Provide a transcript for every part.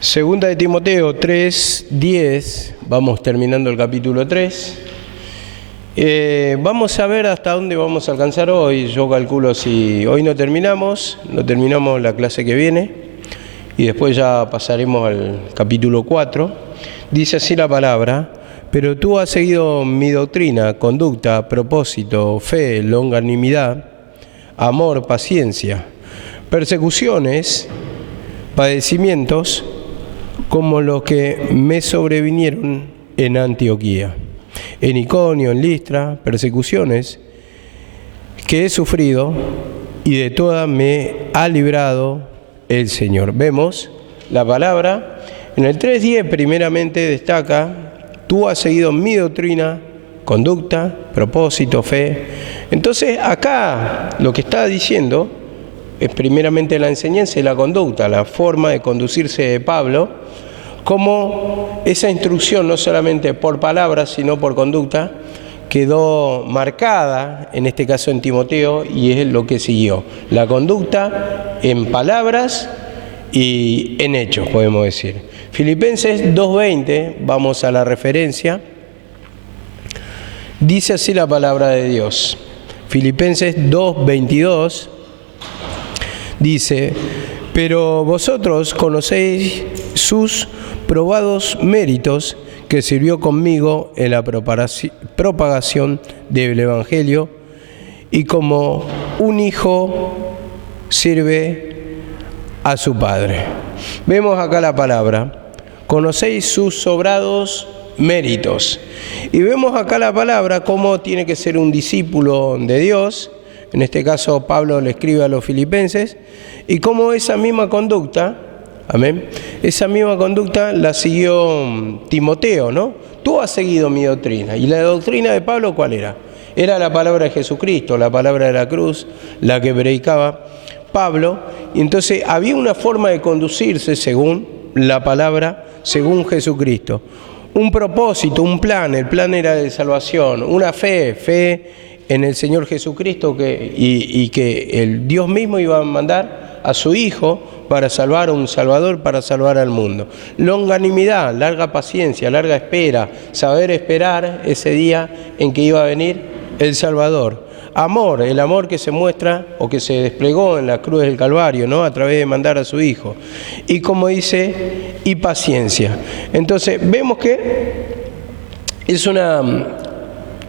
Segunda de Timoteo 3:10, vamos terminando el capítulo 3. Vamos a ver hasta dónde vamos a alcanzar hoy. Yo calculo si hoy no terminamos la clase que viene y después ya pasaremos al capítulo 4. Dice así la palabra: pero tú has seguido mi doctrina, conducta, propósito, fe, longanimidad, amor, paciencia, persecuciones, padecimientos, como los que me sobrevinieron en Antioquía, en Iconio, en Listra, persecuciones que he sufrido, y de todas me ha librado el Señor. Vemos la palabra. En el 3:10 primeramente destaca: tú has seguido mi doctrina, conducta, propósito, fe. Entonces acá lo que está diciendo es primeramente la enseñanza y la conducta, la forma de conducirse de Pablo, como esa instrucción, no solamente por palabras, sino por conducta, quedó marcada, en este caso en Timoteo, y es lo que siguió. La conducta en palabras y en hechos, podemos decir. Filipenses 2:20, vamos a la referencia, dice así la palabra de Dios. Filipenses 2:22 dice: pero vosotros conocéis sus probados méritos, que sirvió conmigo en la propagación del Evangelio, y como un hijo sirve a su padre. Vemos acá la palabra: conocéis sus sobrados méritos. Y vemos acá la palabra cómo tiene que ser un discípulo de Dios. En este caso Pablo le escribe a los filipenses, y cómo esa misma conducta, amén, esa misma conducta la siguió Timoteo, ¿no? Tú has seguido mi doctrina. ¿Y la doctrina de Pablo cuál era? Era la palabra de Jesucristo, la palabra de la cruz, la que predicaba Pablo. Y entonces había una forma de conducirse según la palabra, según Jesucristo. Un propósito, un plan, el plan era de salvación, una fe en el Señor Jesucristo, y que el Dios mismo iba a mandar a su Hijo para salvar a un Salvador, para salvar al mundo. Longanimidad, larga paciencia, larga espera, saber esperar ese día en que iba a venir el Salvador. Amor, el amor que se muestra o que se desplegó en la cruz del Calvario, ¿no? A través de mandar a su Hijo. Y como dice, y paciencia. Entonces vemos que es una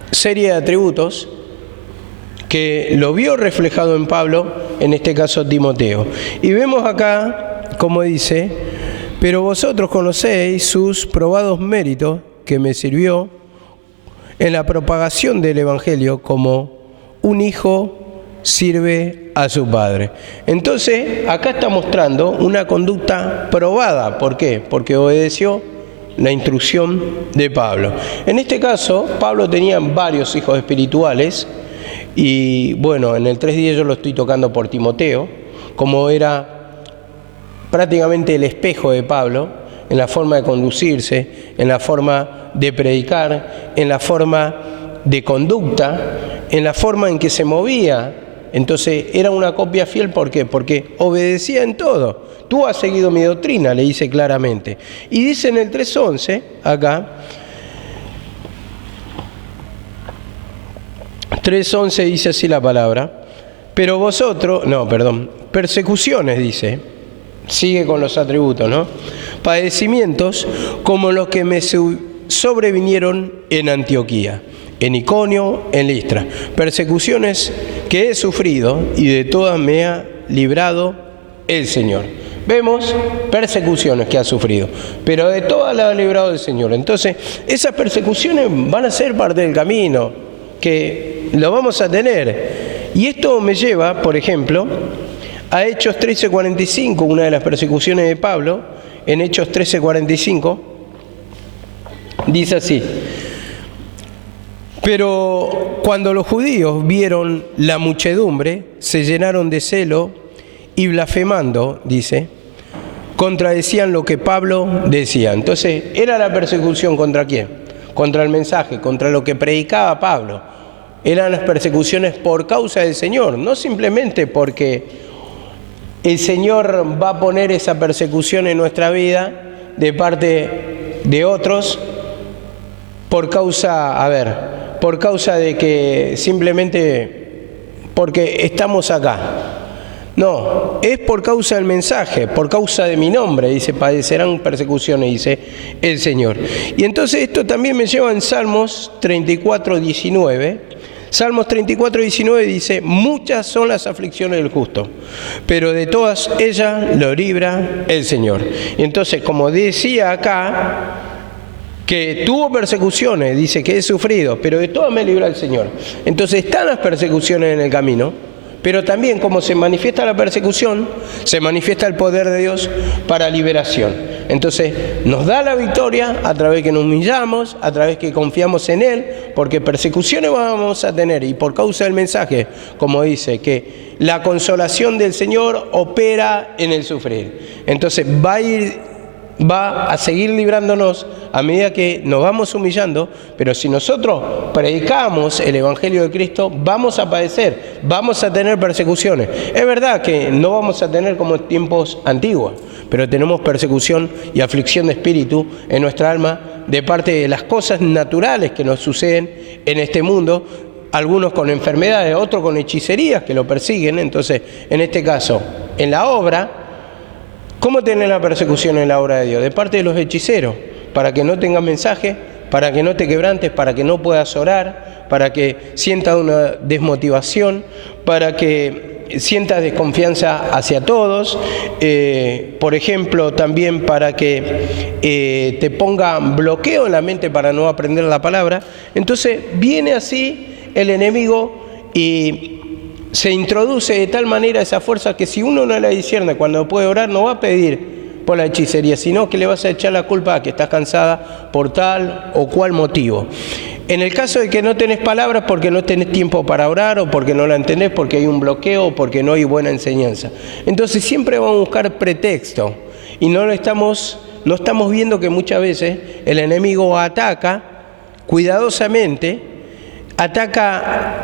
serie de atributos que lo vio reflejado en Pablo, en este caso Timoteo. Y vemos acá, como dice: pero vosotros conocéis sus probados méritos, que me sirvió en la propagación del Evangelio, como un hijo sirve a su padre. Entonces, acá está mostrando una conducta probada. ¿Por qué? Porque obedeció la instrucción de Pablo. En este caso, Pablo tenía varios hijos espirituales. Y bueno, en el 3:10 yo lo estoy tocando por Timoteo, como era prácticamente el espejo de Pablo, en la forma de conducirse, en la forma de predicar, en la forma de conducta, en la forma en que se movía. Entonces era una copia fiel. ¿Por qué? Porque obedecía en todo. Tú has seguido mi doctrina, le dice claramente. Y dice en el 3:11, acá, 3:11 dice así la palabra: pero vosotros, persecuciones, dice, sigue con los atributos, ¿no? Padecimientos como los que me sobrevinieron en Antioquía, en Iconio, en Listra. Persecuciones que he sufrido, y de todas me ha librado el Señor. Vemos persecuciones que ha sufrido, pero de todas las ha librado el Señor. Entonces, esas persecuciones van a ser parte del camino, que lo vamos a tener. Y esto me lleva, por ejemplo, a Hechos 13:45, una de las persecuciones de Pablo. En Hechos 13:45 dice así: pero cuando los judíos vieron la muchedumbre, se llenaron de celo y, blasfemando, dice, contradecían lo que Pablo decía. Entonces, ¿era la persecución contra quién? Contra el mensaje, contra lo que predicaba Pablo. Eran las persecuciones por causa del Señor, no simplemente porque el Señor va a poner esa persecución en nuestra vida de parte de otros por causa de que simplemente porque estamos acá. No, es por causa del mensaje, por causa de mi nombre, dice, padecerán persecuciones, dice el Señor. Y entonces esto también me lleva en Salmos 34, 19. Salmos 34, 19 dice, muchas son las aflicciones del justo, pero de todas ellas lo libra el Señor. Y entonces, como decía acá, que tuvo persecuciones, dice que he sufrido, pero de todas me libra el Señor. Entonces están las persecuciones en el camino, pero también como se manifiesta la persecución, se manifiesta el poder de Dios para liberación. Entonces nos da la victoria a través de que nos humillamos, a través de que confiamos en Él, porque persecuciones vamos a tener, y por causa del mensaje, como dice, que la consolación del Señor opera en el sufrir. Entonces va a seguir librándonos a medida que nos vamos humillando, pero si nosotros predicamos el Evangelio de Cristo, vamos a padecer, vamos a tener persecuciones. Es verdad que no vamos a tener como en tiempos antiguos, pero tenemos persecución y aflicción de espíritu en nuestra alma de parte de las cosas naturales que nos suceden en este mundo, algunos con enfermedades, otros con hechicerías que lo persiguen. Entonces, en este caso, en la obra, ¿cómo tener la persecución en la obra de Dios? De parte de los hechiceros, para que no tengas mensaje, para que no te quebrantes, para que no puedas orar, para que sientas una desmotivación, para que sientas desconfianza hacia todos, por ejemplo, también para que te ponga bloqueo en la mente para no aprender la palabra. Entonces viene así el enemigo y se introduce de tal manera esa fuerza que si uno no la discierne cuando puede orar, no va a pedir por la hechicería, sino que le vas a echar la culpa a que estás cansada por tal o cual motivo. En el caso de que no tenés palabras porque no tenés tiempo para orar, o porque no la entendés, porque hay un bloqueo, o porque no hay buena enseñanza. Entonces siempre vamos a buscar pretexto, y no estamos viendo que muchas veces el enemigo ataca cuidadosamente,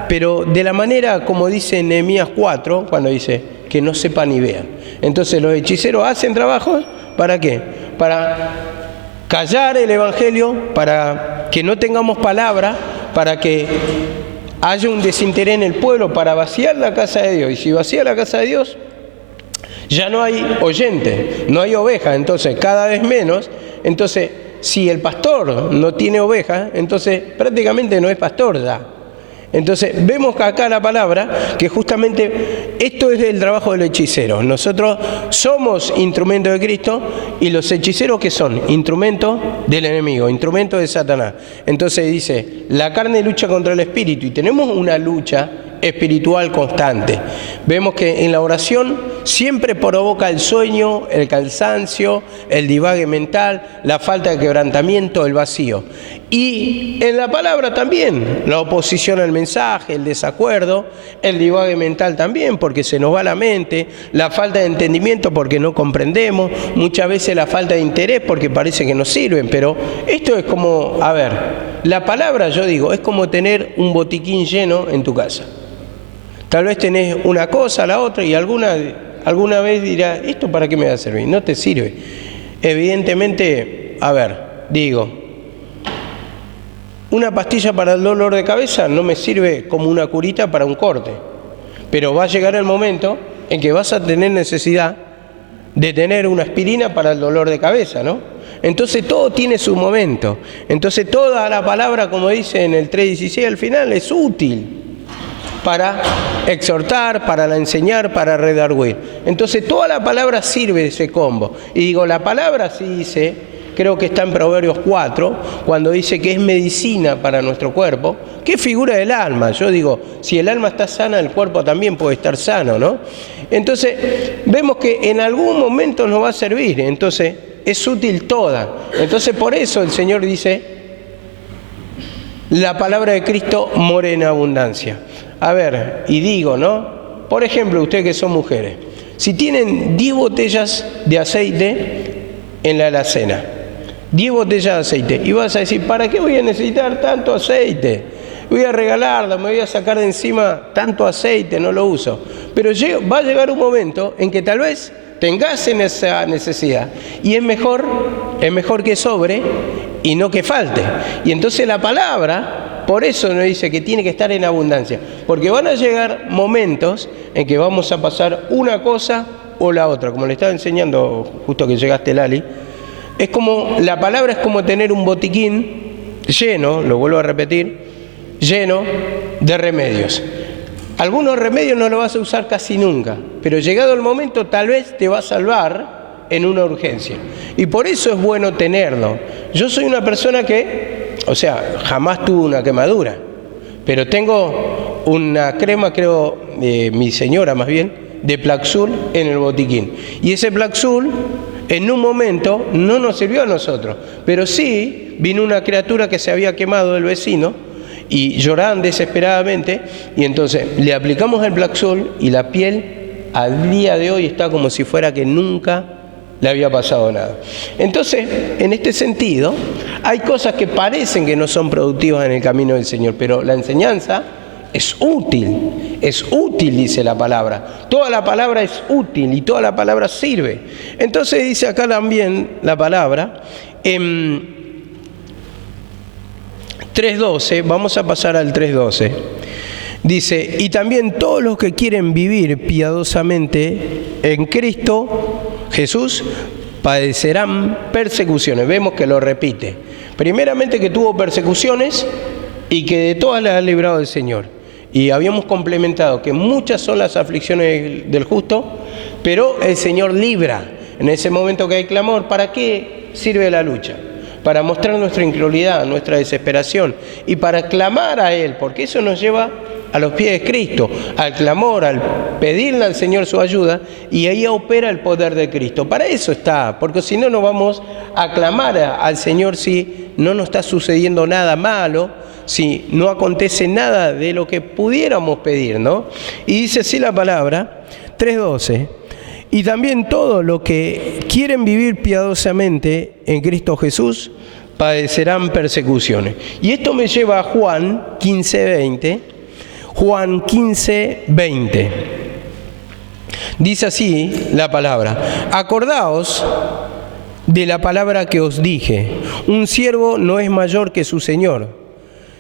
pero de la manera como dice Nehemías 4, cuando dice que no sepan ni vean. Entonces los hechiceros hacen trabajos, ¿para qué? Para callar el Evangelio, para que no tengamos palabra, para que haya un desinterés en el pueblo, para vaciar la casa de Dios. Y si vacía la casa de Dios, ya no hay oyente, no hay oveja, entonces cada vez menos. Entonces, si el pastor no tiene ovejas, entonces prácticamente no es pastor ya. Entonces vemos que acá la palabra, que justamente esto es el trabajo del hechicero. Nosotros somos instrumentos de Cristo, y los hechiceros, ¿qué son? Instrumentos del enemigo, instrumentos de Satanás. Entonces dice, la carne lucha contra el espíritu, y tenemos una lucha espiritual constante. Vemos que en la oración siempre provoca el sueño, el cansancio, el divague mental, la falta de quebrantamiento, el vacío. Y en la palabra también, la oposición al mensaje, el desacuerdo, el divague mental también, porque se nos va la mente, la falta de entendimiento porque no comprendemos, muchas veces la falta de interés porque parece que nos sirven. Pero esto es como, la palabra, yo digo, es como tener un botiquín lleno en tu casa. Tal vez tenés una cosa, la otra, y alguna vez dirás, ¿esto para qué me va a servir? No te sirve. Evidentemente, una pastilla para el dolor de cabeza no me sirve como una curita para un corte. Pero va a llegar el momento en que vas a tener necesidad de tener una aspirina para el dolor de cabeza, ¿no? Entonces todo tiene su momento. Entonces toda la palabra, como dice en el 3:16 al final, es útil para exhortar, para enseñar, para redarguir. Entonces toda la palabra sirve de ese combo. Y digo, la palabra sí dice, creo que está en Proverbios 4, cuando dice que es medicina para nuestro cuerpo, que es figura del alma. Yo digo, si el alma está sana, el cuerpo también puede estar sano, ¿no? Entonces vemos que en algún momento nos va a servir, entonces es útil toda. Entonces por eso el Señor dice, la palabra de Cristo mora en abundancia. Y digo, ¿no? Por ejemplo, ustedes que son mujeres, si tienen 10 botellas de aceite en la alacena, 10 botellas de aceite, y vas a decir, ¿para qué voy a necesitar tanto aceite? voy a regalarla, me voy a sacar de encima tanto aceite, no lo uso. Pero va a llegar un momento en que tal vez tengas en esa necesidad y es mejor que sobre y no que falte. Y entonces la palabra, por eso nos dice que tiene que estar en abundancia, porque van a llegar momentos en que vamos a pasar una cosa o la otra, como le estaba enseñando justo que llegaste, Lali. Es como, la palabra es como tener un botiquín lleno, lo vuelvo a repetir, lleno de remedios. Algunos remedios no los vas a usar casi nunca, pero llegado el momento tal vez te va a salvar en una urgencia. Y por eso es bueno tenerlo. Yo soy una persona que, jamás tuve una quemadura, pero tengo una crema, creo, mi señora más bien, de Plaxul en el botiquín. Y ese Plaxul en un momento no nos sirvió a nosotros, pero sí vino una criatura que se había quemado del vecino y lloraban desesperadamente, y entonces le aplicamos el Plaxul y la piel al día de hoy está como si fuera que nunca le había pasado nada. Entonces, en este sentido, hay cosas que parecen que no son productivas en el camino del Señor, pero la enseñanza es útil, dice la palabra. Toda la palabra es útil y toda la palabra sirve. Entonces dice acá también la palabra, en 3.12, vamos a pasar al 3.12. Dice, y también todos los que quieren vivir piadosamente en Cristo Jesús padecerán persecuciones. Vemos que lo repite. Primeramente que tuvo persecuciones y que de todas las ha librado el Señor. Y habíamos complementado que muchas son las aflicciones del justo, pero el Señor libra. En ese momento que hay clamor, ¿para qué sirve la lucha? Para mostrar nuestra incredulidad, nuestra desesperación y para clamar a Él, porque eso nos lleva a los pies de Cristo, al clamor, al pedirle al Señor su ayuda, y ahí opera el poder de Cristo. Para eso está, porque si no, no vamos a clamar al Señor si no nos está sucediendo nada malo, si no acontece nada de lo que pudiéramos pedir, ¿no? Y dice así la palabra, 3.12, y también todos los que quieren vivir piadosamente en Cristo Jesús padecerán persecuciones. Y esto me lleva a Juan 15.20. Juan 15.20. Dice así la palabra, acordaos de la palabra que os dije, un siervo no es mayor que su Señor.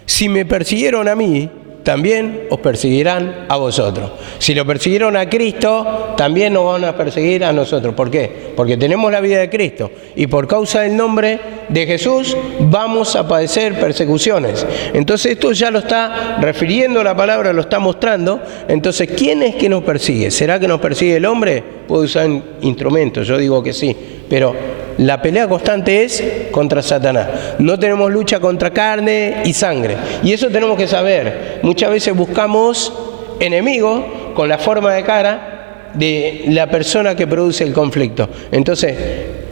Si me persiguieron a mí, también os perseguirán a vosotros. Si lo persiguieron a Cristo, también nos van a perseguir a nosotros. ¿Por qué? Porque tenemos la vida de Cristo y por causa del nombre de Jesús vamos a padecer persecuciones. Entonces esto ya lo está refiriendo la palabra, lo está mostrando. Entonces, ¿quién es que nos persigue? ¿Será que nos persigue el hombre? Puede usar instrumentos, yo digo que sí, pero la pelea constante es contra Satanás. No tenemos lucha contra carne y sangre. Y eso tenemos que saber. Muchas veces buscamos enemigos con la forma de cara de la persona que produce el conflicto. Entonces,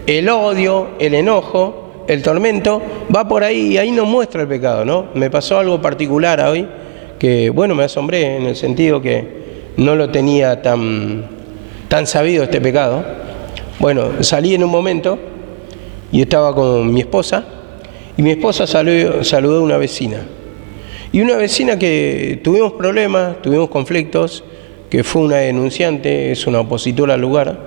el odio, el enojo, el tormento, va por ahí y ahí nos muestra el pecado, ¿no? Me pasó algo particular hoy que, bueno, me asombré en el sentido que no lo tenía tan sabido este pecado. Bueno, salí en un momento y estaba con mi esposa, y mi esposa saludó a una vecina. Y una vecina que tuvimos problemas, tuvimos conflictos, que fue una denunciante, es una opositora al lugar.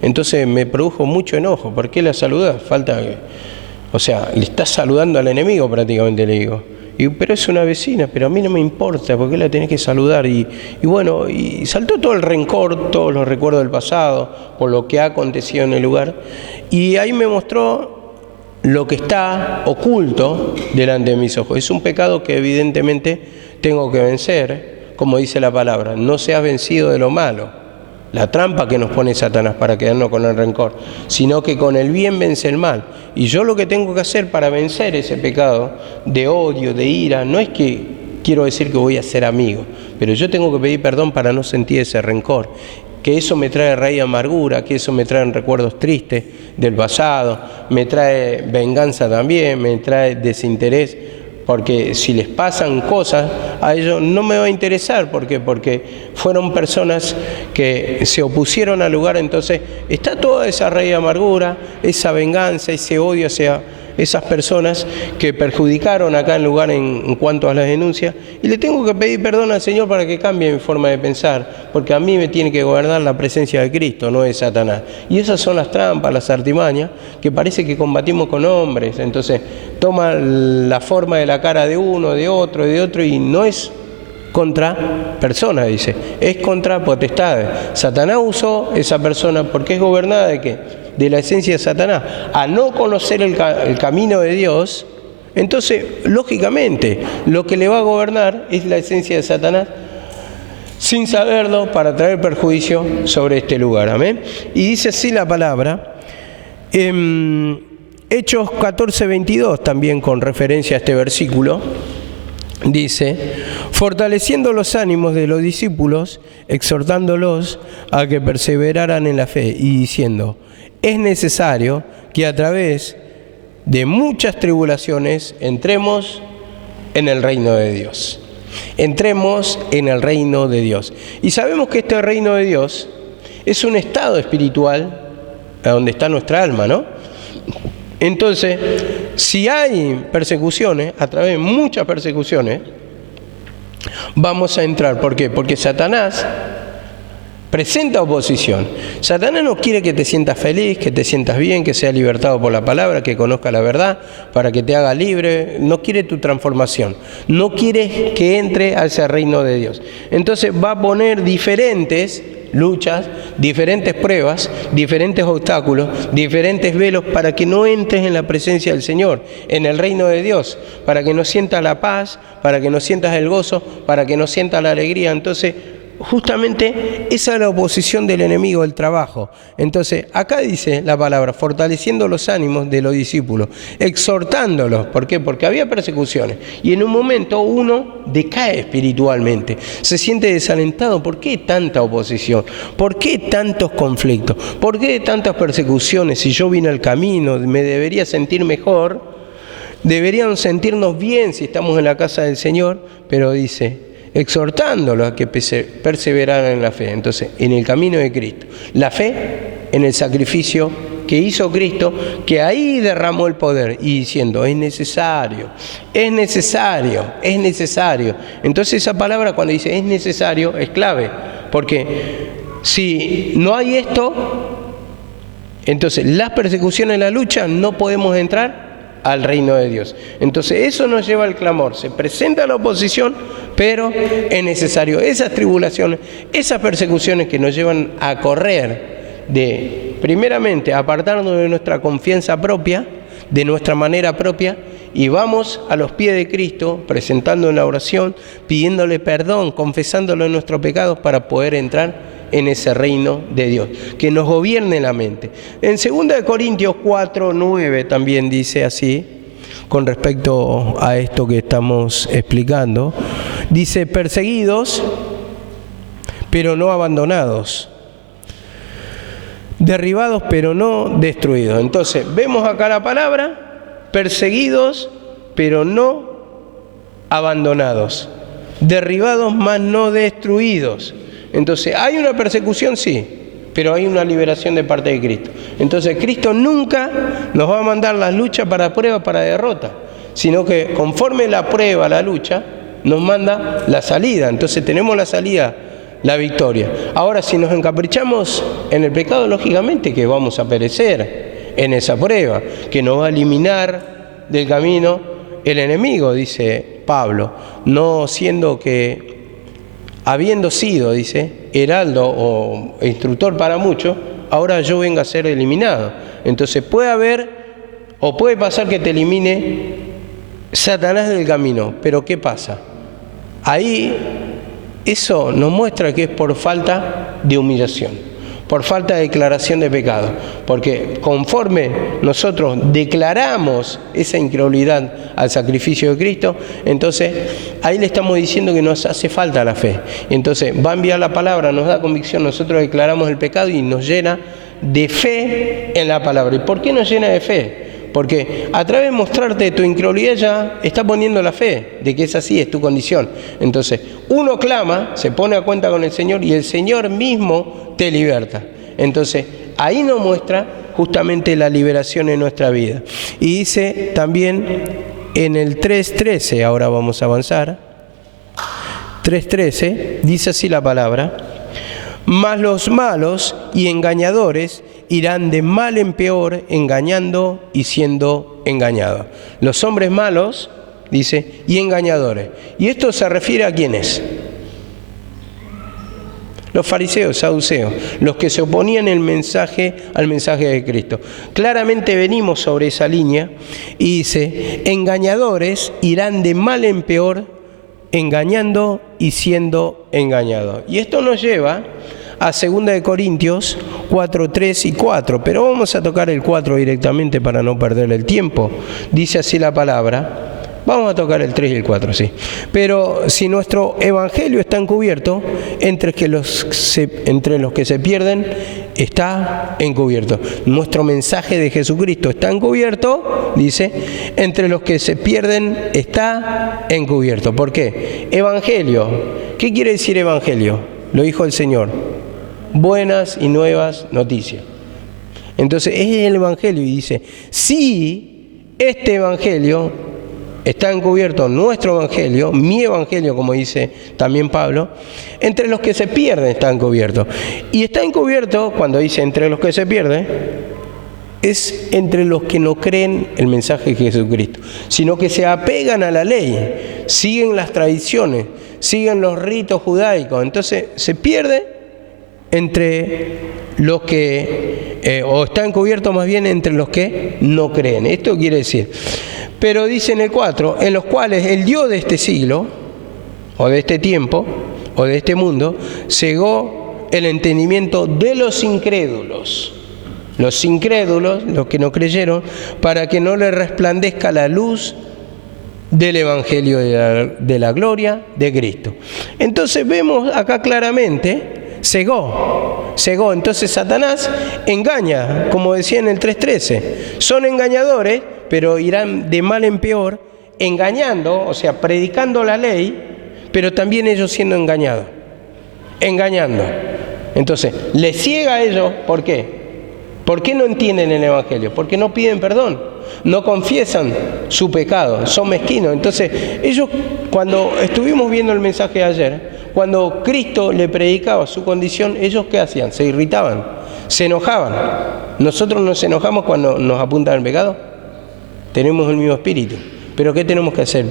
Entonces me produjo mucho enojo. ¿Por qué la saludás? Le estás saludando al enemigo prácticamente, le digo. Pero es una vecina, pero a mí no me importa, ¿por qué la tenés que saludar? Y saltó todo el rencor, todos los recuerdos del pasado, por lo que ha acontecido en el lugar. Y ahí me mostró lo que está oculto delante de mis ojos. Es un pecado que evidentemente tengo que vencer, como dice la palabra. No seas vencido de lo malo, la trampa que nos pone Satanás para quedarnos con el rencor, sino que con el bien vence el mal. Y yo lo que tengo que hacer para vencer ese pecado de odio, de ira, no es que quiero decir que voy a ser amigo, pero yo tengo que pedir perdón para no sentir ese rencor, que eso me trae raíz amargura, que eso me trae recuerdos tristes del pasado, me trae venganza también, me trae desinterés, porque si les pasan cosas a ellos no me va a interesar. ¿Por qué? Porque fueron personas que se opusieron al lugar. Entonces está toda esa raíz de amargura, esa venganza, ese odio hacia esas personas que perjudicaron acá en lugar en cuanto a las denuncias, y le tengo que pedir perdón al Señor para que cambie mi forma de pensar, porque a mí me tiene que gobernar la presencia de Cristo, no de Satanás. Y esas son las trampas, las artimañas, que parece que combatimos con hombres. Entonces toma la forma de la cara de uno, de otro, y no es contra personas, dice, es contra potestades. Satanás usó esa persona porque es gobernada ¿de qué? De la esencia de Satanás. A no conocer el camino de Dios, entonces, lógicamente, lo que le va a gobernar es la esencia de Satanás, sin saberlo, para traer perjuicio sobre este lugar. Amén. Y dice así la palabra, Hechos 14:22, también con referencia a este versículo, dice, fortaleciendo los ánimos de los discípulos, exhortándolos a que perseveraran en la fe y diciendo, es necesario que a través de muchas tribulaciones entremos en el reino de Dios. Entremos en el reino de Dios. Y sabemos que este reino de Dios es un estado espiritual a donde está nuestra alma, ¿no? Entonces, si hay persecuciones, a través de muchas persecuciones, vamos a entrar. ¿Por qué? Porque Satanás presenta oposición. Satanás no quiere que te sientas feliz, que te sientas bien, que seas libertado por la palabra, que conozca la verdad, para que te haga libre. No quiere tu transformación. No quiere que entre a ese reino de Dios. Entonces va a poner diferentes luchas, diferentes pruebas, diferentes obstáculos, diferentes velos para que no entres en la presencia del Señor, en el reino de Dios, para que no sientas la paz, para que no sientas el gozo, para que no sientas la alegría. Entonces, justamente esa es la oposición del enemigo, el trabajo. Entonces, acá dice la palabra, fortaleciendo los ánimos de los discípulos, exhortándolos. ¿Por qué? Porque había persecuciones. Y en un momento uno decae espiritualmente, se siente desalentado. ¿Por qué tanta oposición? ¿Por qué tantos conflictos? ¿Por qué tantas persecuciones? Si yo vine al camino, me debería sentir mejor, deberíamos sentirnos bien si estamos en la casa del Señor, pero dice, exhortándolos a que perseveraran en la fe. Entonces, en el camino de Cristo. La fe en el sacrificio que hizo Cristo, que ahí derramó el poder, y diciendo, es necesario, es necesario, es necesario. Entonces esa palabra cuando dice es necesario es clave, porque si no hay esto, entonces las persecuciones, la lucha, no podemos entrar al reino de Dios. Entonces eso nos lleva al clamor. Se presenta la oposición, pero es necesario esas tribulaciones, esas persecuciones que nos llevan a correr de, primeramente, apartarnos de nuestra confianza propia, de nuestra manera propia, y vamos a los pies de Cristo, presentando en la oración, pidiéndole perdón, confesándole nuestros pecados para poder entrar en ese reino de Dios, que nos gobierne la mente. En 2 Corintios 4:9 también dice así, con respecto a esto que estamos explicando, dice, perseguidos, pero no abandonados, derribados, pero no destruidos. Entonces, vemos acá la palabra, perseguidos, pero no abandonados, derribados, mas no destruidos. Entonces, ¿hay una persecución? Sí, pero hay una liberación de parte de Cristo. Entonces, Cristo nunca nos va a mandar las luchas para prueba, para derrota, sino que conforme la prueba, la lucha, nos manda la salida. Entonces, tenemos la salida, la victoria. Ahora, si nos encaprichamos en el pecado, lógicamente que vamos a perecer en esa prueba, que nos va a eliminar del camino el enemigo, dice Pablo, no siendo que, habiendo sido, dice, heraldo o instructor para muchos, ahora yo vengo a ser eliminado. Entonces puede haber o puede pasar que te elimine Satanás del camino, pero ¿qué pasa? Ahí eso nos muestra que es por falta de humillación, por falta de declaración de pecado, porque conforme nosotros declaramos esa incredulidad al sacrificio de Cristo, entonces ahí le estamos diciendo que nos hace falta la fe. Entonces va a enviar la palabra, nos da convicción, nosotros declaramos el pecado y nos llena de fe en la palabra. ¿Y por qué nos llena de fe? Porque a través de mostrarte tu incredulidad ya está poniendo la fe de que es así, es tu condición. Entonces uno clama, se pone a cuenta con el Señor y el Señor mismo te liberta. Entonces ahí nos muestra justamente la liberación en nuestra vida. Y dice también en el 3.13, ahora vamos a avanzar, 3.13, dice así la palabra: mas los malos y engañadores irán de mal en peor, engañando y siendo engañados. Los hombres malos, dice, y engañadores. ¿Y esto se refiere a quiénes? Los fariseos, saduceos, los que se oponían al mensaje de Cristo. Claramente venimos sobre esa línea y dice: engañadores irán de mal en peor, engañando y siendo engañados. Y esto nos lleva a 2 Corintios 4, 3 y 4, pero vamos a tocar el 4 directamente para no perder el tiempo. Dice así la palabra. Vamos a tocar el 3 y el 4, sí. Pero si nuestro evangelio está encubierto, entre los que se pierden está encubierto. Nuestro mensaje de Jesucristo está encubierto, dice, entre los que se pierden está encubierto. ¿Por qué? Evangelio. ¿Qué quiere decir evangelio? Lo dijo el Señor: buenas y nuevas noticias. Entonces es el evangelio, y dice: si este evangelio está encubierto, nuestro evangelio, mi evangelio, como dice también Pablo, entre los que se pierden está encubierto. Y está encubierto, cuando dice entre los que se pierden, es entre los que no creen el mensaje de Jesucristo, sino que se apegan a la ley, siguen las tradiciones, siguen los ritos judaicos. Entonces se pierde entre los que, o está encubierto más bien entre los que no creen. Esto quiere decir, pero dice en el 4, en los cuales el Dios de este siglo, o de este tiempo, o de este mundo, cegó el entendimiento de los incrédulos. Los incrédulos, los que no creyeron, para que no les resplandezca la luz del Evangelio de la gloria de Cristo. Entonces vemos acá claramente, cegó. Entonces Satanás engaña, como decía en el 3.13. Son engañadores, pero irán de mal en peor, engañando, o sea, predicando la ley, pero también ellos siendo engañados. Engañando. Entonces, les ciega a ellos, ¿por qué? ¿Por qué no entienden el Evangelio? Porque no piden perdón, no confiesan su pecado, son mezquinos. Entonces, ellos, cuando estuvimos viendo el mensaje de ayer, cuando Cristo le predicaba su condición, ¿ellos qué hacían? Se irritaban, se enojaban. ¿Nosotros nos enojamos cuando nos apuntan al pecado? Tenemos el mismo espíritu. ¿Pero qué tenemos que hacer?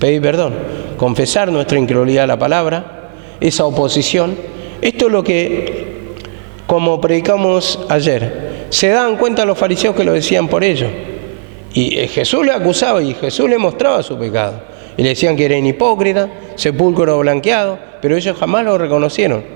Pedir perdón, confesar nuestra incredulidad a la palabra, esa oposición. Esto es lo que, como predicamos ayer, se daban cuenta los fariseos que lo decían por ellos. Y Jesús le acusaba y Jesús le mostraba su pecado. Y le decían que eran hipócritas, sepulcro blanqueado, pero ellos jamás lo reconocieron.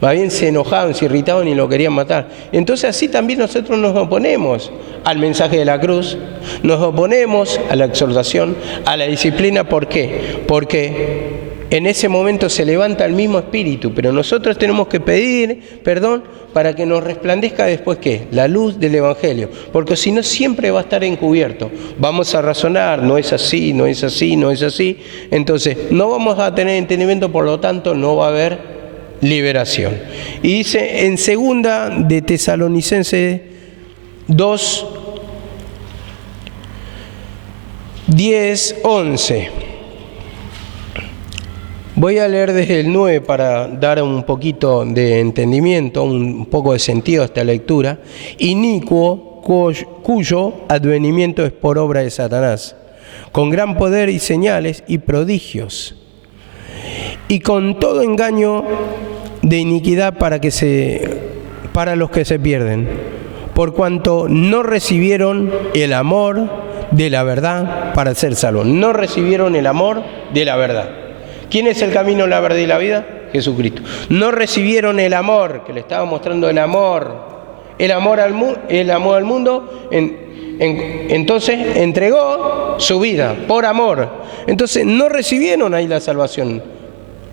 Más bien se enojaban, se irritaban y lo querían matar. Entonces así también nosotros nos oponemos al mensaje de la cruz, nos oponemos a la exhortación, a la disciplina. ¿Por qué? Porque en ese momento se levanta el mismo espíritu, pero nosotros tenemos que pedir perdón para que nos resplandezca después, ¿qué? La luz del Evangelio, porque si no siempre va a estar encubierto. Vamos a razonar, no es así, no es así, no es así. Entonces no vamos a tener entendimiento, por lo tanto no va a haber liberación. Y dice en 2 de Tesalonicenses 2, 10, 11. Voy a leer desde el 9 para dar un poquito de entendimiento, un poco de sentido a esta lectura. Inicuo, cuyo advenimiento es por obra de Satanás, con gran poder y señales y prodigios, y con todo engaño de iniquidad para los que se pierden, por cuanto no recibieron el amor de la verdad para ser salvos. No recibieron el amor de la verdad. ¿Quién es el camino, la verdad y la vida? Jesucristo. No recibieron el amor, que le estaba mostrando el amor al mundo, entonces entregó su vida por amor. Entonces no recibieron ahí la salvación,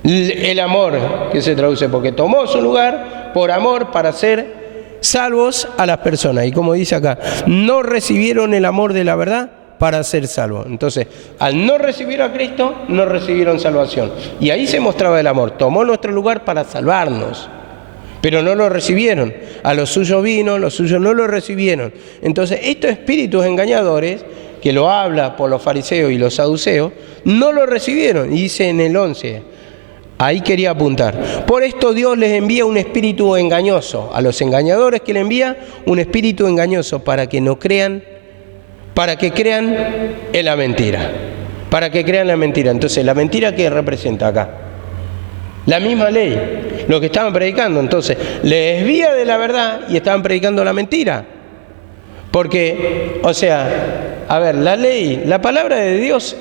el amor que se traduce, porque tomó su lugar por amor para ser salvos a las personas. Y como dice acá, no recibieron el amor de la verdad para ser salvos. Entonces, al no recibir a Cristo, no recibieron salvación. Y ahí se mostraba el amor. Tomó nuestro lugar para salvarnos. pero no lo recibieron. A los suyos vino, los suyos no lo recibieron. Entonces, estos espíritus engañadores, que lo habla por los fariseos y los saduceos, no lo recibieron. Y dice en el 11, ahí quería apuntar. Por esto Dios les envía un espíritu engañoso. A los engañadores que le envía un espíritu engañoso para que no crean, para que crean en la mentira. Para que crean la mentira. Entonces, ¿la mentira qué representa acá? La misma ley, lo que estaban predicando. Entonces, les desvía de la verdad y estaban predicando la mentira. Porque, o sea, a ver, la ley, la palabra de Dios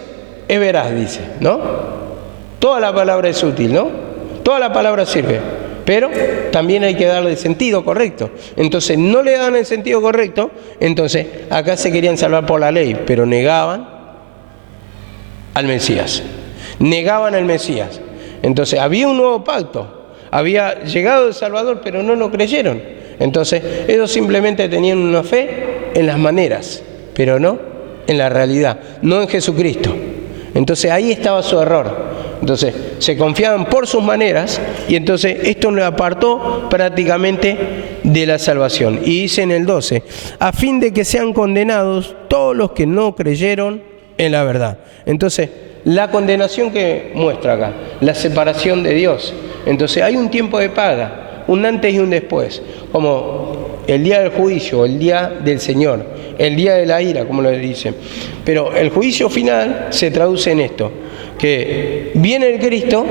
es veraz, dice, ¿no? Toda la palabra es útil, ¿no? Toda la palabra sirve, pero también hay que darle el sentido correcto. Entonces, no le dan el sentido correcto, entonces acá se querían salvar por la ley, pero negaban al Mesías. Negaban al Mesías. Entonces, había un nuevo pacto. Había llegado el Salvador, pero no lo creyeron. Entonces, ellos simplemente tenían una fe en las maneras, pero no en la realidad, no en Jesucristo. Entonces, ahí estaba su error. Entonces, se confiaban por sus maneras y entonces esto le apartó prácticamente de la salvación. Y dice en el 12, a fin de que sean condenados todos los que no creyeron en la verdad. Entonces, la condenación que muestra acá, la separación de Dios. Entonces, hay un tiempo de paga, un antes y un después, como el día del juicio, el día del Señor, el día de la ira, como lo dicen. Pero el juicio final se traduce en esto, que viene el Cristo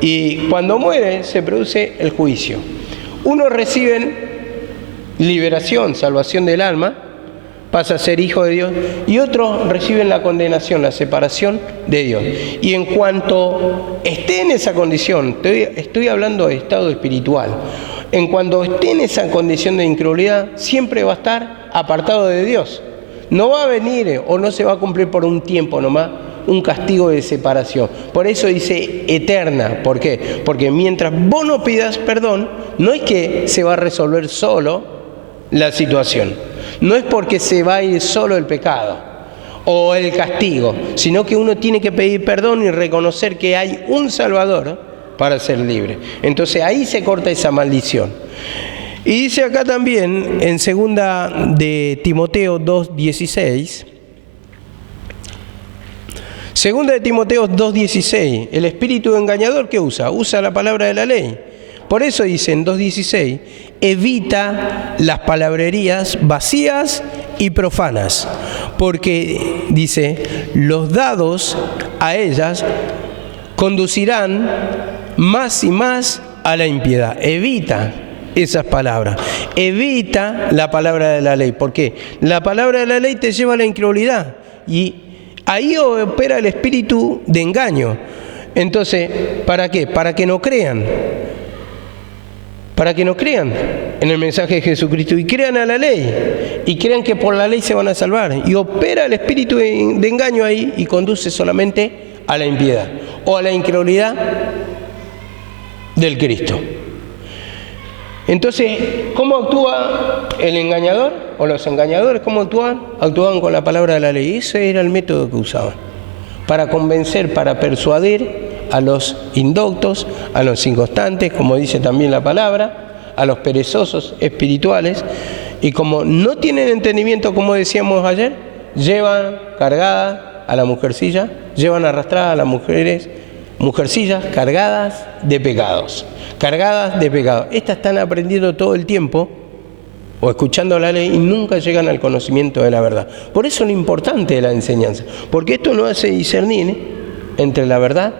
y cuando muere se produce el juicio. Unos reciben liberación, salvación del alma, pasa a ser hijo de Dios, y otros reciben la condenación, la separación de Dios. Y en cuanto esté en esa condición, estoy hablando de estado espiritual, en cuanto esté en esa condición de incredulidad, siempre va a estar apartado de Dios. No va a venir o no se va a cumplir por un tiempo nomás un castigo de separación. Por eso dice eterna. ¿Por qué? Porque mientras vos no pidas perdón, no es que se va a resolver solo la situación. No es porque se va a ir solo el pecado o el castigo, sino que uno tiene que pedir perdón y reconocer que hay un Salvador para ser libre. Entonces ahí se corta esa maldición. Y dice acá también en 2 de Timoteo 2:16, 2 de Timoteo 2:16, el espíritu engañador que usa la palabra de la ley. Por eso dice en 2:16, evita las palabrerías vacías y profanas, porque, dice, los dados a ellas conducirán más y más a la impiedad. Evita esas palabras, evita la palabra de la ley. ¿Por qué? La palabra de la ley te lleva a la incredulidad y ahí opera el espíritu de engaño. Entonces, ¿para qué? Para que no crean. Para que no crean en el mensaje de Jesucristo y crean a la ley y crean que por la ley se van a salvar. Y opera el espíritu de engaño ahí y conduce solamente a la impiedad o a la incredulidad del Cristo. Entonces, ¿cómo actúa el engañador o los engañadores? ¿Cómo actúan? Actuaban con la palabra de la ley. Ese era el método que usaban para convencer, para persuadir a los indoctos, a los inconstantes, como dice también la palabra, a los perezosos espirituales, y como no tienen entendimiento, como decíamos ayer, llevan cargada a la mujercilla, llevan arrastradas a las mujercillas cargadas de pecados. Estas están aprendiendo todo el tiempo o escuchando la ley y nunca llegan al conocimiento de la verdad. Por eso lo importante de la enseñanza, porque esto nos hace discernir entre la verdad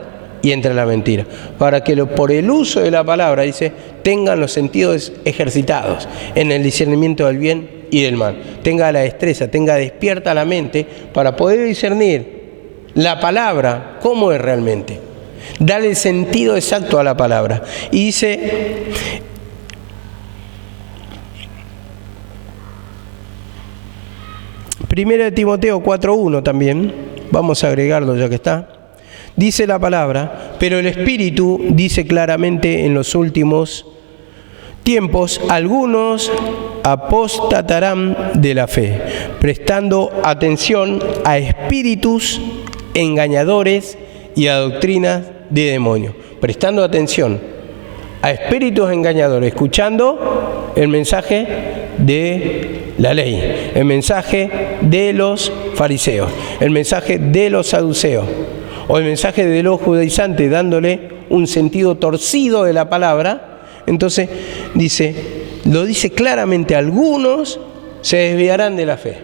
y entre la mentira, para que por el uso de la palabra, dice, tengan los sentidos ejercitados en el discernimiento del bien y del mal, tenga la destreza, tenga despierta la mente para poder discernir la palabra cómo es realmente, darle el sentido exacto a la palabra. Y dice, Primera de Timoteo 4:1 también, vamos a agregarlo ya que está. Dice la palabra, pero el Espíritu dice claramente en los últimos tiempos, algunos apostatarán de la fe, prestando atención a espíritus engañadores y a doctrinas de demonios. Prestando atención a espíritus engañadores, escuchando el mensaje de la ley, el mensaje de los fariseos, el mensaje de los saduceos, o el mensaje de los judaizantes, dándole un sentido torcido de la palabra. Entonces lo dice claramente: algunos se desviarán de la fe,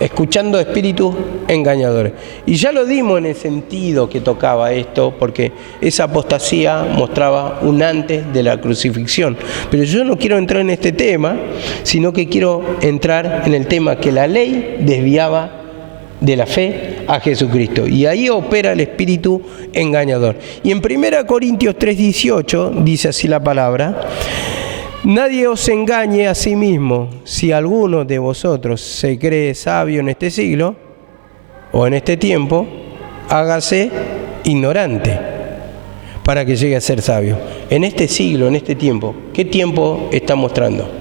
escuchando espíritus engañadores. Y ya lo dimos en el sentido que tocaba esto, porque esa apostasía mostraba un antes de la crucifixión. Pero yo no quiero entrar en este tema, sino que quiero entrar en el tema que la ley desviaba de la fe a Jesucristo. Y ahí opera el espíritu engañador. Y en 1 Corintios 3:18 dice así la palabra: nadie os engañe a sí mismo. Si alguno de vosotros se cree sabio en este siglo o en este tiempo, hágase ignorante para que llegue a ser sabio. En este siglo, en este tiempo, ¿qué tiempo está mostrando?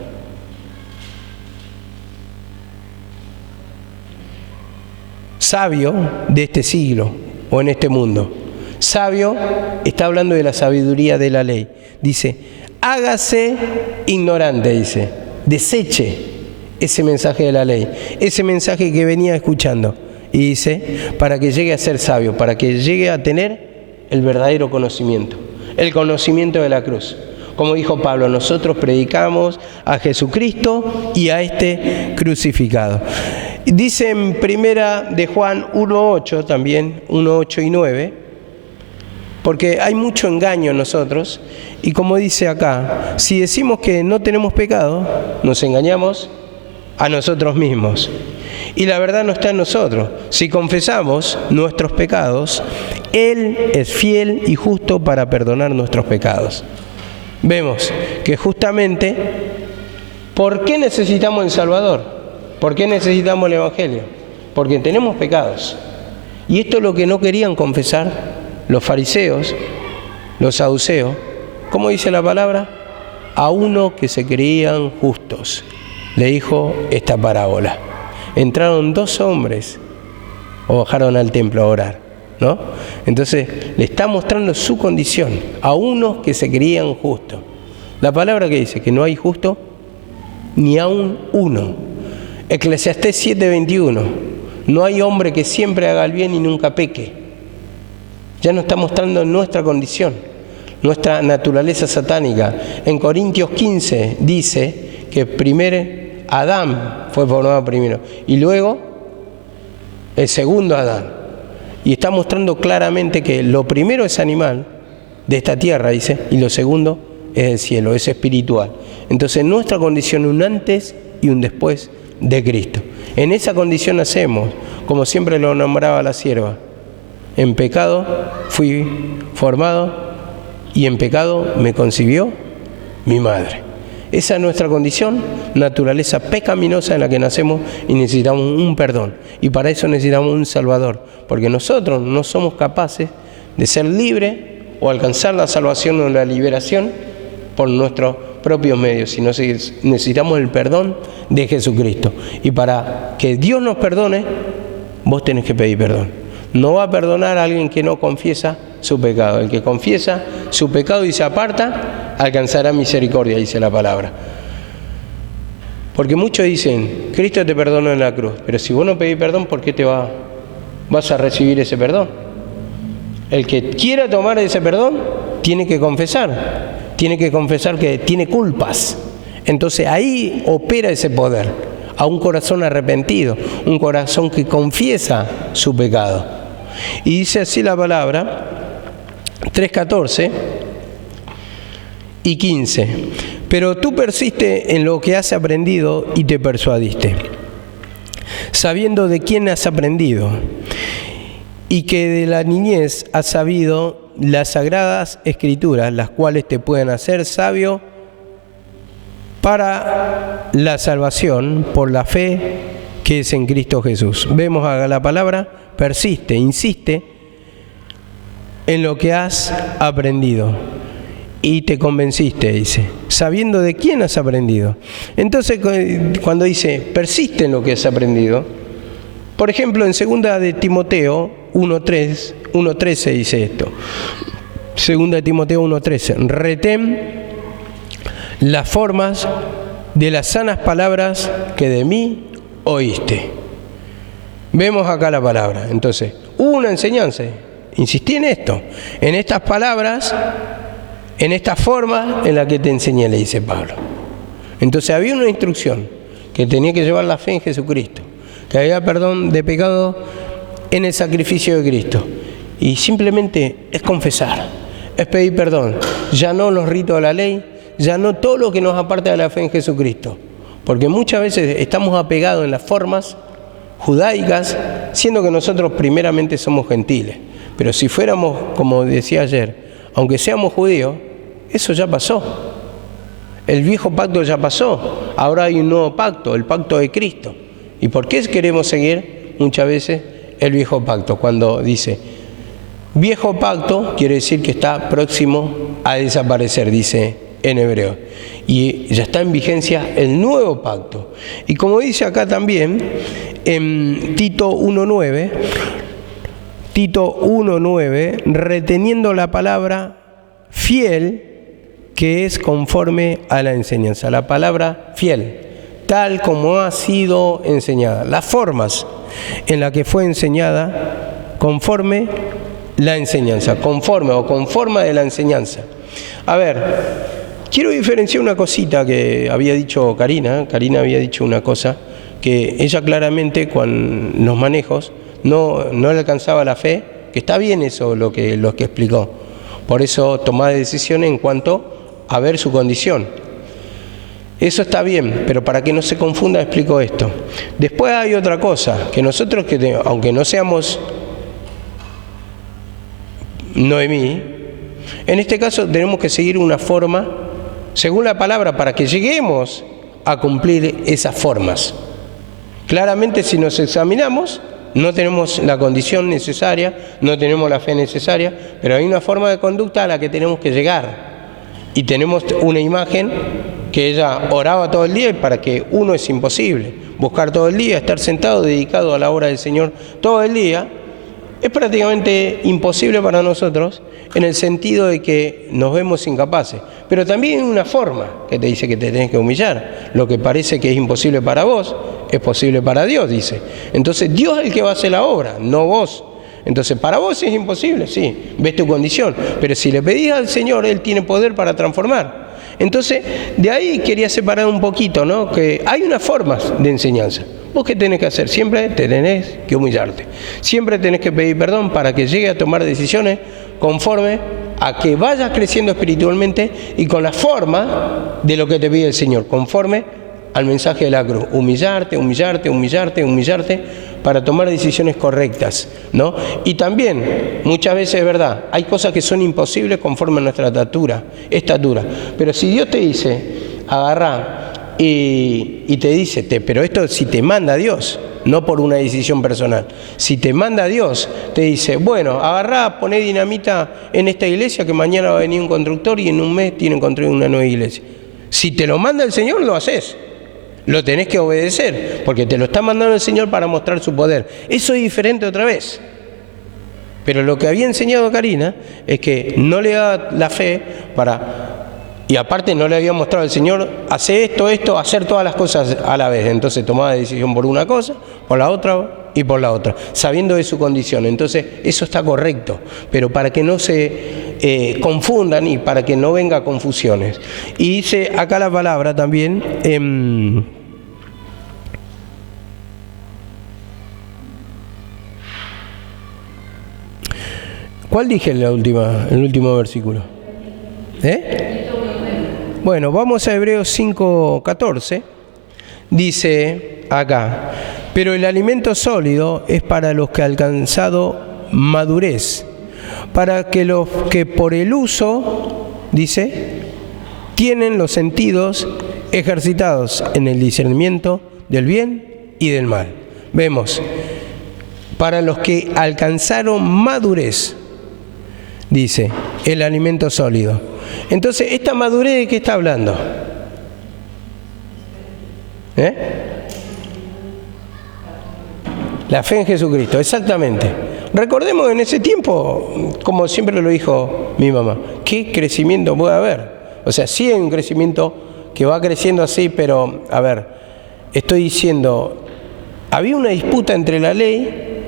Sabio de este siglo o en este mundo. Sabio está hablando de la sabiduría de la ley. Dice: hágase ignorante, dice. Deseche ese mensaje de la ley, ese mensaje que venía escuchando. Y dice: para que llegue a ser sabio, para que llegue a tener el verdadero conocimiento, el conocimiento de la cruz. Como dijo Pablo, nosotros predicamos a Jesucristo y a este crucificado. Dice en 1 de Juan 1:8 también, 1:8 y 9, porque hay mucho engaño en nosotros, y como dice acá, si decimos que no tenemos pecado, nos engañamos a nosotros mismos, y la verdad no está en nosotros. Si confesamos nuestros pecados, Él es fiel y justo para perdonar nuestros pecados. Vemos que justamente, ¿por qué necesitamos el Salvador? ¿Por qué necesitamos el Evangelio? Porque tenemos pecados. Y esto es lo que no querían confesar los fariseos, los saduceos. ¿Cómo dice la palabra? A uno que se creían justos le dijo esta parábola. Entraron 2 hombres o bajaron al templo a orar, ¿no? Entonces le está mostrando su condición a unos que se creían justos. La palabra que dice que no hay justo ni aun uno. Eclesiastés 7:21. No hay hombre que siempre haga el bien y nunca peque. Ya nos está mostrando nuestra condición, nuestra naturaleza satánica. En Corintios 15 dice que primero Adán fue formado primero y luego el segundo Adán. Y está mostrando claramente que lo primero es animal de esta tierra, dice, y lo segundo es el cielo, es espiritual. Entonces nuestra condición, un antes y un después de Cristo. En esa condición nacemos, como siempre lo nombraba la sierva: en pecado fui formado y en pecado me concibió mi madre. Esa es nuestra condición, naturaleza pecaminosa en la que nacemos, y necesitamos un perdón. Y para eso necesitamos un Salvador, porque nosotros no somos capaces de ser libres o alcanzar la salvación o la liberación por nuestros propios medios, sino necesitamos el perdón de Jesucristo. Y para que Dios nos perdone, vos tenés que pedir perdón. No va a perdonar a alguien que no confiesa su pecado. El que confiesa su pecado y se aparta, alcanzará misericordia, dice la palabra. Porque muchos dicen: Cristo te perdonó en la cruz, pero si vos no pedís perdón, ¿por qué vas a recibir ese perdón? El que quiera tomar ese perdón tiene que confesar que tiene culpas. Entonces ahí opera ese poder, a un corazón arrepentido, un corazón que confiesa su pecado. Y dice así la palabra, 3:14 y 15: pero tú persiste en lo que has aprendido y te persuadiste, sabiendo de quién has aprendido, y que de la niñez has sabido las sagradas escrituras, las cuales te pueden hacer sabio para la salvación por la fe que es en Cristo Jesús. Vemos a la palabra: persiste, insiste en lo que has aprendido y te convenciste, dice, sabiendo de quién has aprendido. Entonces, cuando dice persiste en lo que has aprendido, por ejemplo, en 2 de Timoteo 1:13 dice esto: 2 Timoteo 1:13. Retén las formas de las sanas palabras que de mí oíste. Vemos acá la palabra. Entonces, hubo una enseñanza. Insistí en esto, en estas palabras, en esta forma en la que te enseñé, le dice Pablo. Entonces había una instrucción, que tenía que llevar la fe en Jesucristo, que había perdón de pecado en el sacrificio de Cristo. Y simplemente es confesar, es pedir perdón. Ya no los ritos de la ley, ya no todo lo que nos aparta de la fe en Jesucristo. Porque muchas veces estamos apegados en las formas judaicas, siendo que nosotros primeramente somos gentiles. Pero si fuéramos, como decía ayer, aunque seamos judíos, eso ya pasó. El viejo pacto ya pasó. Ahora hay un nuevo pacto, el pacto de Cristo. ¿Y por qué queremos seguir muchas veces el viejo pacto? Cuando dice viejo pacto, quiere decir que está próximo a desaparecer, dice en hebreo. Y ya está en vigencia el nuevo pacto. Y como dice acá también, en Tito 1:9, reteniendo la palabra fiel, que es conforme a la enseñanza. La palabra fiel, tal como ha sido enseñada. Las formas en las que fue enseñada, conforme la enseñanza. Conforme o conforma de la enseñanza. A ver, quiero diferenciar una cosita que había dicho Karina. Karina había dicho una cosa, que ella claramente con los manejos no le alcanzaba la fe, que está bien eso lo que explicó. Por eso tomaba decisiones en cuanto a ver su condición. Eso está bien, pero para que no se confunda explico esto. Después hay otra cosa, que nosotros, aunque no seamos Noemí, en este caso tenemos que seguir una forma, según la palabra, para que lleguemos a cumplir esas formas. Claramente, si nos examinamos, no tenemos la condición necesaria, no tenemos la fe necesaria, pero hay una forma de conducta a la que tenemos que llegar. Y tenemos una imagen que ella oraba todo el día, y para que uno es imposible buscar todo el día, estar sentado, dedicado a la obra del Señor todo el día, es prácticamente imposible para nosotros, en el sentido de que nos vemos incapaces. Pero también hay una forma que te dice que te tenés que humillar. Lo que parece que es imposible para vos, es posible para Dios, dice. Entonces Dios es el que va a hacer la obra, no vos. Entonces, para vos es imposible, sí, ves tu condición, pero si le pedís al Señor, Él tiene poder para transformar. Entonces, de ahí quería separar un poquito, ¿no? Que hay unas formas de enseñanza. ¿Vos qué tenés que hacer? Siempre te tenés que humillarte. Siempre tenés que pedir perdón para que llegue a tomar decisiones conforme a que vayas creciendo espiritualmente y con la forma de lo que te pide el Señor, conforme al mensaje de la cruz. Humillarte, humillarte, humillarte, humillarte para tomar decisiones correctas, ¿no? Y también, muchas veces es verdad, hay cosas que son imposibles conforme a nuestra estatura. Pero si Dios te dice, agarrá y te dice, pero esto si te manda Dios, no por una decisión personal. Si te manda Dios, te dice, bueno, agarrá, poné dinamita en esta iglesia que mañana va a venir un constructor y en un mes tienen construir una nueva iglesia. Si te lo manda el Señor, lo haces. Lo tenés que obedecer, porque te lo está mandando el Señor para mostrar su poder. Eso es diferente otra vez. Pero lo que había enseñado Karina es que no le da la fe para... Y aparte no le había mostrado al Señor, hacer esto, hacer todas las cosas a la vez. Entonces tomaba decisión por una cosa, por la otra y por la otra, sabiendo de su condición. Entonces eso está correcto, pero para que no se confundan y para que no venga confusiones. Y dice acá la palabra también... ¿Cuál dije en el último versículo? Bueno, vamos a Hebreos 5:14. Dice acá, pero el alimento sólido es para los que han alcanzado madurez, para que los que por el uso, dice, tienen los sentidos ejercitados en el discernimiento del bien y del mal. Vemos, para los que alcanzaron madurez, dice, el alimento sólido. Entonces, ¿esta madurez de qué está hablando? La fe en Jesucristo, exactamente. Recordemos en ese tiempo, como siempre lo dijo mi mamá, ¿qué crecimiento puede haber? O sea, sí hay un crecimiento que va creciendo así, pero, a ver, estoy diciendo, había una disputa entre la ley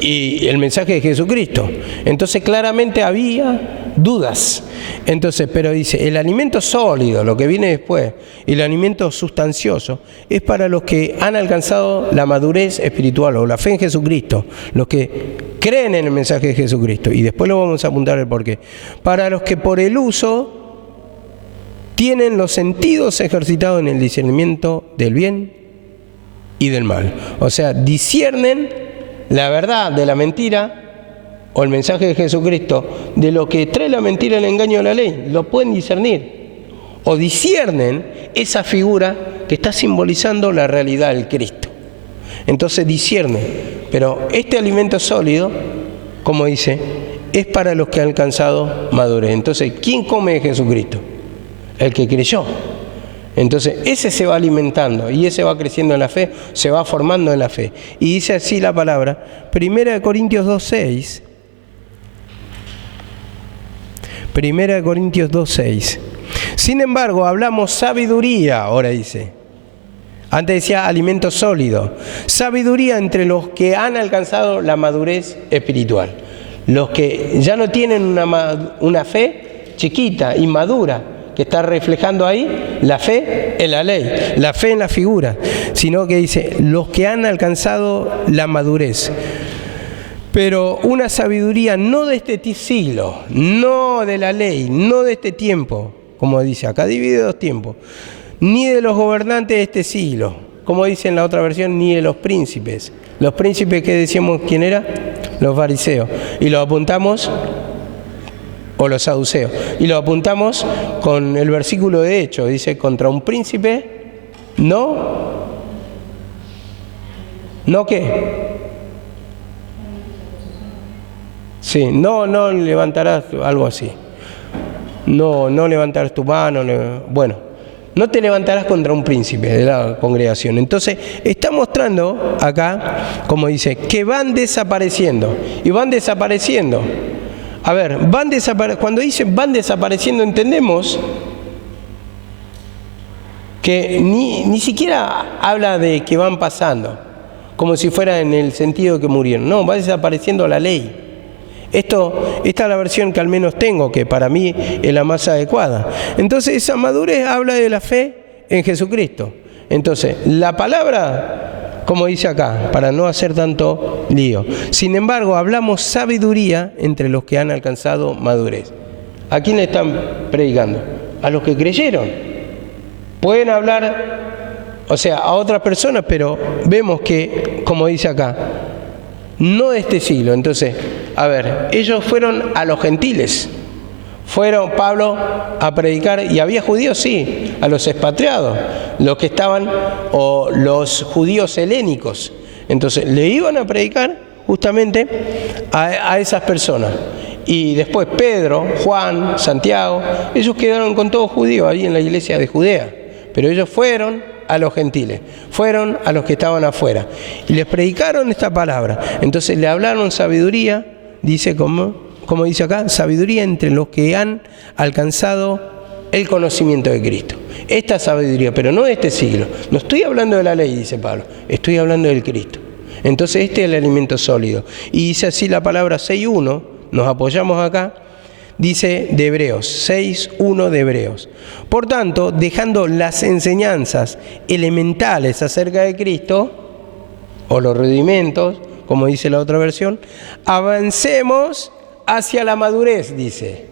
y el mensaje de Jesucristo. Entonces claramente había dudas. Entonces, pero dice, el alimento sólido, lo que viene después, y el alimento sustancioso, es para los que han alcanzado la madurez espiritual o la fe en Jesucristo, los que creen en el mensaje de Jesucristo. Y después lo vamos a apuntar el porqué. Para los que por el uso tienen los sentidos ejercitados en el discernimiento del bien y del mal. O sea, disciernen la verdad de la mentira o el mensaje de Jesucristo de lo que trae la mentira y el engaño de la ley. Lo pueden discernir. O disciernen esa figura que está simbolizando la realidad del Cristo. Entonces disciernen. Pero este alimento sólido, como dice, es para los que han alcanzado madurez. Entonces, ¿quién come de Jesucristo? El que creyó. Entonces, ese se va alimentando y ese va creciendo en la fe, se va formando en la fe. Y dice así la palabra, 1 Corintios 2:6. 1 Corintios 2:6. Sin embargo, hablamos sabiduría, ahora dice. Antes decía alimento sólido. Sabiduría entre los que han alcanzado la madurez espiritual. Los que ya no tienen una fe chiquita, inmadura, que está reflejando ahí la fe en la ley, la fe en la figura, sino que dice, los que han alcanzado la madurez. Pero una sabiduría no de este siglo, no de la ley, no de este tiempo, como dice acá, divide dos tiempos, ni de los gobernantes de este siglo, como dice en la otra versión, ni de los príncipes. Los príncipes que decíamos, ¿quién era? Los fariseos. Y lo apuntamos, o los saduceos, y lo apuntamos con el versículo de Hechos, dice, contra un príncipe, ¿no qué? Sí, no levantarás, algo así, no levantarás tu mano, bueno, no te levantarás contra un príncipe de la congregación. Entonces, está mostrando acá, como dice, que van desapareciendo, y van desapareciendo. A ver, cuando dice van desapareciendo, entendemos que ni siquiera habla de que van pasando, como si fuera en el sentido de que murieron. No, va desapareciendo la ley. Esta es la versión que al menos tengo, que para mí es la más adecuada. Entonces, esa madurez habla de la fe en Jesucristo. Entonces, la palabra, como dice acá, para no hacer tanto lío. Sin embargo, hablamos sabiduría entre los que han alcanzado madurez. ¿A quién le están predicando? A los que creyeron. Pueden hablar, o sea, a otras personas, pero vemos que, como dice acá, no de este siglo. Entonces, a ver, ellos fueron a los gentiles. Fueron Pablo a predicar, y había judíos, sí, a los expatriados, los que estaban, o los judíos helénicos. Entonces, le iban a predicar justamente a esas personas. Y después Pedro, Juan, Santiago, ellos quedaron con todos judíos ahí en la iglesia de Judea. Pero ellos fueron a los gentiles, fueron a los que estaban afuera. Y les predicaron esta palabra. Entonces, le hablaron sabiduría, dice como dice acá, sabiduría entre los que han alcanzado el conocimiento de Cristo. Esta sabiduría, pero no de este siglo. No estoy hablando de la ley, dice Pablo, estoy hablando del Cristo. Entonces, este es el alimento sólido. Y dice así la palabra 6.1, nos apoyamos acá, dice de Hebreos, 6.1 de Hebreos. Por tanto, dejando las enseñanzas elementales acerca de Cristo, o los rudimentos, como dice la otra versión, avancemos hacia la madurez, dice.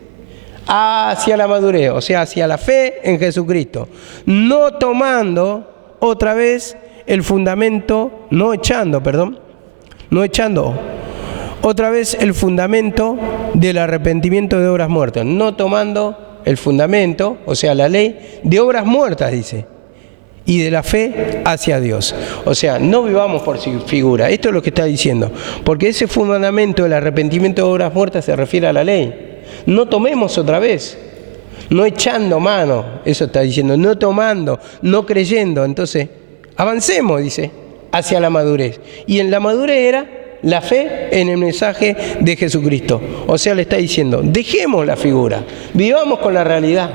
Hacia la madurez, o sea, hacia la fe en Jesucristo. No tomando otra vez el fundamento, no echando otra vez el fundamento del arrepentimiento de obras muertas. No tomando el fundamento, o sea, la ley de obras muertas, dice. Y de la fe hacia Dios. O sea, no vivamos por figura. Esto es lo que está diciendo. Porque ese fundamento del arrepentimiento de obras muertas se refiere a la ley. No tomemos otra vez. No echando mano. Eso está diciendo. No tomando, no creyendo. Entonces, avancemos, dice, hacia la madurez. Y en la madurez era la fe en el mensaje de Jesucristo. O sea, le está diciendo, dejemos la figura, vivamos con la realidad.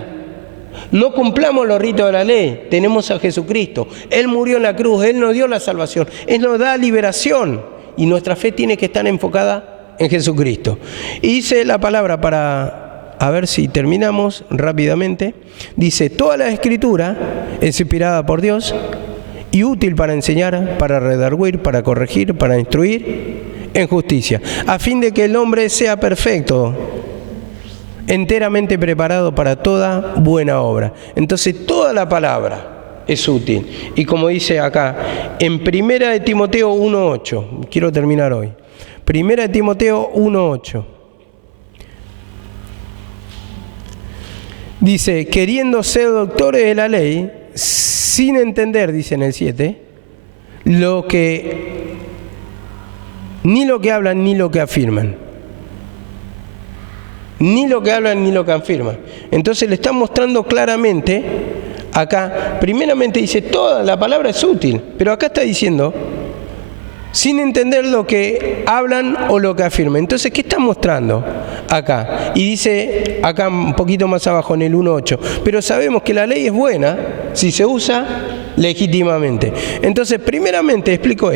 No cumplamos los ritos de la ley, tenemos a Jesucristo. Él murió en la cruz, Él nos dio la salvación, Él nos da liberación. Y nuestra fe tiene que estar enfocada en Jesucristo. Y dice la palabra para, a ver si terminamos rápidamente, dice, toda la Escritura es inspirada por Dios y útil para enseñar, para redarguir, para corregir, para instruir en justicia, a fin de que el hombre sea perfecto, enteramente preparado para toda buena obra. Entonces, toda la palabra es útil. Y como dice acá, en 1 de Timoteo 1:8, quiero terminar hoy. 1 de Timoteo 1:8. Dice, queriendo ser doctores de la ley, sin entender, dice en el 7, ni lo que hablan ni lo que afirman. Ni lo que hablan ni lo que afirman. Entonces le está mostrando claramente, acá, primeramente dice, toda la palabra es útil, pero acá está diciendo, sin entender lo que hablan o lo que afirman. Entonces, ¿qué está mostrando acá? Y dice acá un poquito más abajo en el 1:8, pero sabemos que la ley es buena si se usa legítimamente. Entonces, primeramente explico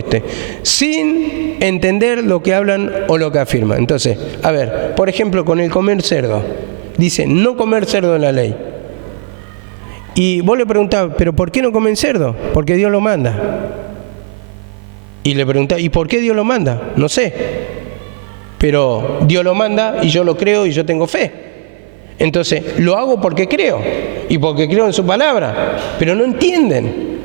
sin entender lo que hablan o lo que afirman. Entonces, a ver, por ejemplo, con el comer cerdo, dice no comer cerdo en la ley. Y vos le preguntás, ¿pero por qué no comen cerdo? Porque Dios lo manda. Y le preguntás, ¿y por qué Dios lo manda? No sé. Pero Dios lo manda y yo lo creo y yo tengo fe. Entonces, lo hago porque creo y porque creo en su palabra. Pero no entienden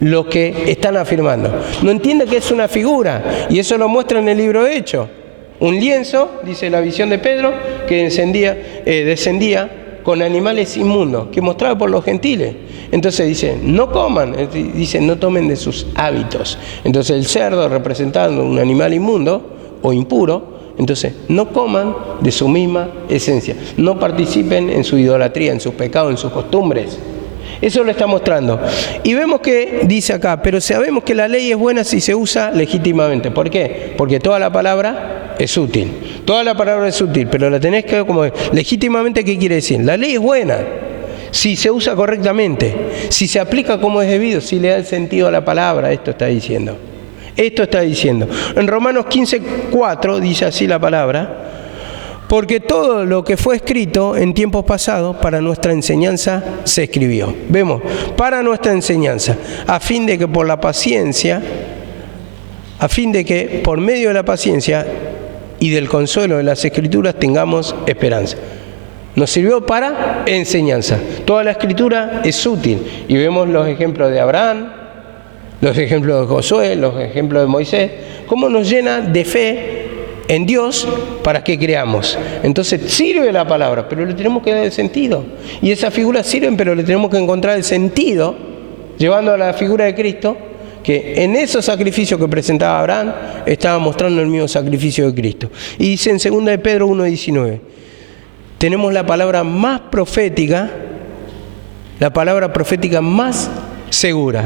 lo que están afirmando. No entienden que es una figura. Y eso lo muestra en el libro de Hechos. Un lienzo, dice la visión de Pedro, que descendía con animales inmundos, que mostraba por los gentiles. Entonces dice, no coman, dice, no tomen de sus hábitos. Entonces el cerdo, representando un animal inmundo o impuro, entonces no coman de su misma esencia. No participen en su idolatría, en sus pecados, en sus costumbres. Eso lo está mostrando. Y vemos que dice acá, pero sabemos que la ley es buena si se usa legítimamente. ¿Por qué? Porque toda la palabra es útil. Toda la palabra es útil, pero la tenés que como legítimamente, ¿qué quiere decir? La ley es buena si se usa correctamente, si se aplica como es debido, si le da el sentido a la palabra. Esto está diciendo. Esto está diciendo. En Romanos 15:4 dice así la palabra, porque todo lo que fue escrito en tiempos pasados para nuestra enseñanza se escribió. Vemos, para nuestra enseñanza, a fin de que por medio de la paciencia y del consuelo de las Escrituras tengamos esperanza. Nos sirvió para enseñanza. Toda la Escritura es útil. Y vemos los ejemplos de Abraham, los ejemplos de Josué, los ejemplos de Moisés, cómo nos llena de fe en Dios para que creamos. Entonces sirve la palabra, pero le tenemos que dar el sentido. Y esas figuras sirven, pero le tenemos que encontrar el sentido, llevando a la figura de Cristo, que en esos sacrificios que presentaba Abraham, estaba mostrando el mismo sacrificio de Cristo. Y dice en 2 de Pedro 1:19, tenemos la palabra más profética, la palabra profética más segura.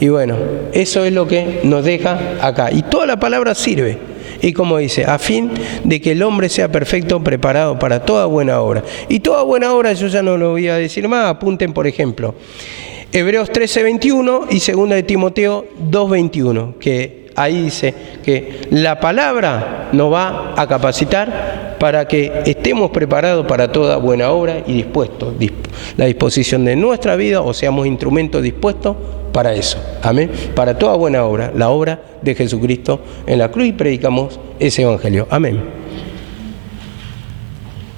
Y bueno, eso es lo que nos deja acá. Y toda la palabra sirve. Y como dice, a fin de que el hombre sea perfecto, preparado para toda buena obra. Y toda buena obra, yo ya no lo voy a decir más, apunten por ejemplo, Hebreos 13:21 y 2 de Timoteo 2:21, que ahí dice que la palabra nos va a capacitar para que estemos preparados para toda buena obra y dispuestos, la disposición de nuestra vida, o seamos instrumentos dispuestos para eso. Amén. Para toda buena obra, la obra de Jesucristo en la cruz, y predicamos ese evangelio. Amén.